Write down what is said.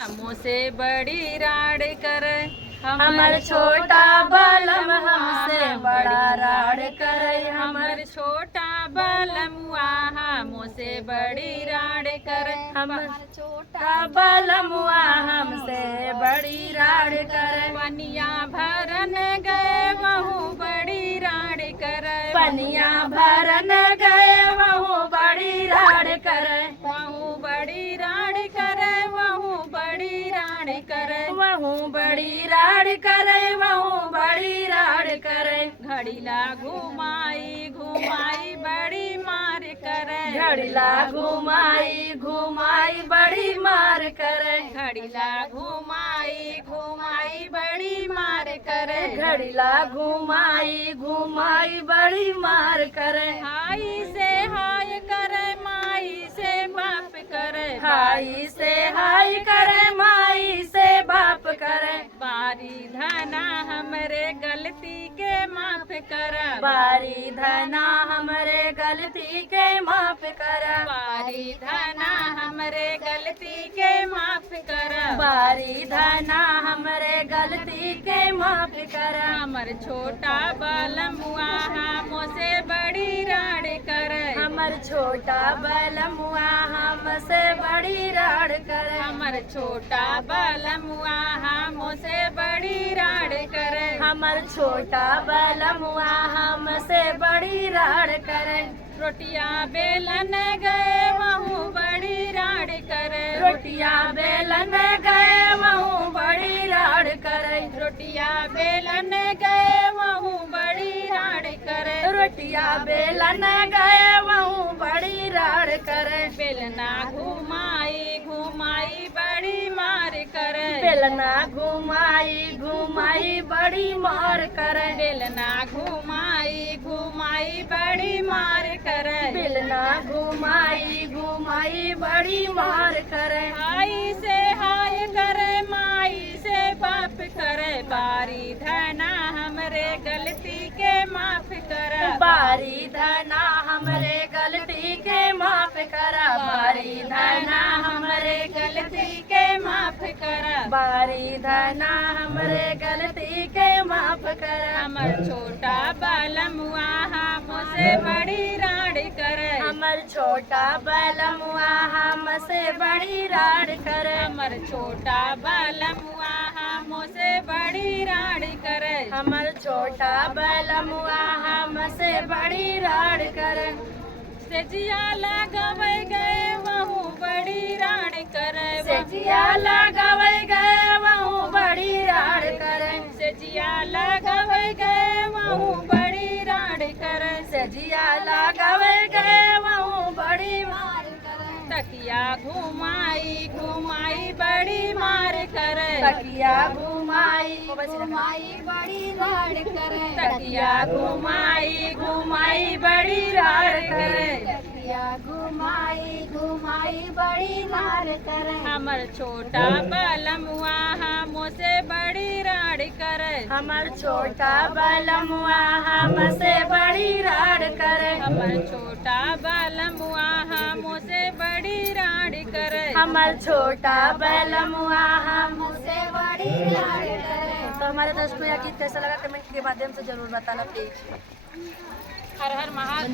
हमसे बड़ी राड़ करे हमर छोटा बलम हमसे बड़ा राड़ करे। हमर छोटा बलमुआ हमसे बड़ी राड़ करे। हमर छोटा बलमुआ हमसे बड़ी राड़ करे। पनिया भरन गए वहू बड़ी राड़ करे। पनिया भरन गए वहू बड़ी राड़ करे। वहू बड़ी राड़ करे। वहू बड़ी राड़ करे। वहू बड़ी राड़ करे। वहू बड़ी राड़ करे। घड़ीला घुमाई घुमाई बड़ी मार करे। घड़ीला घुमाई घुमाई बड़ी मार करे। घड़ीला घुमाई घुमाई बड़ी मार करे। घड़ीला घुमाई घुमाई बड़ी मार करे। हाई से हाय करे माई से बाप करे। हाई से हाय करे माई से बाप करे। बारी धना हमरे गलती के माफ कर। बारी धना हमरे गलती के माफ कर। बारी धना हमरे गलती के माफ कर। बारी धना हमरे गलती के माफ कर। हमर छोटा बलमुआ हमसे बड़ी राड़ कर। हमर छोटा बलमुआ हमसे बड़ी राड़ कर। हमर छोटा बलमुआ हमसे बड़ी राड़ कर। हमर छोटा बलमुआ हमसे बड़ी राड़ करे। रोटिया बेलन गए वहू बड़ी राड़ करे। रोटिया बेलन गए वहू बड़ी राड़ करे। रोटिया बेलन गए वहू बड़ी राड़ करे। रोटिया बेलन गए वहू बड़ी राड़ करे। बेलना घुमाई घुमाई बड़ी मार करे। बेलना घुमाई घुमाई बड़ी मार करे। बेलना घुमाई घुमाई बड़ी मार करे। बेलना घुमाई घुमाई बड़ी मार करे। हाई से हाय करे माई से बाप करे। बारी धना हमरे गलती के माफ कर। बारी धना हमरे गलती के माफ कर। बारी धना हमरे गलती के माफ कर। बारी धना हमरे गलती के माफ कर। हमर छोटा बलमुआ हमसे बड़ी राड़ करे। हमर छोटा बलमुआ हमसे बड़ी राड़ करे। हमर छोटा बलमुआ हमसे बड़ी राड़ करे। हमर छोटा बलमुआ हमसे बड़ी राड़ करे। सेजिया लगवे गए वहू बड़ी राड़ करे। सेजिया लगवे गए वहू बड़ी राड़ करे। सेजिया लगवे गए वहू बड़ी राड़ करे। सेजिया लगवे गए वहू बड़ी मार करे। तकिया घुमाई घुमाई बड़ी मार करे। तकिया घुमाई घुमाई बड़ी राड़ करे। तकिया घुमाई घुमाई बड़ी राड़ करे। तकिया घुमाई घुमाई बड़ी मार करे। हमर छोटा बलमुआ हमसे बड़ी राड़ करे। हमर छोटा बलमुआ हमसे बड़ी राड़ करे। हमर छोटा बलमुआ हमसे बड़ी राड़ करे। हमर छोटा बलमुआ हमसे बड़ी राड़ करे। तो हमारे दोस्तों यह गीत कैसा लगा कमेंट के माध्यम से जरूर बताना प्लीज। हर हर महादेव।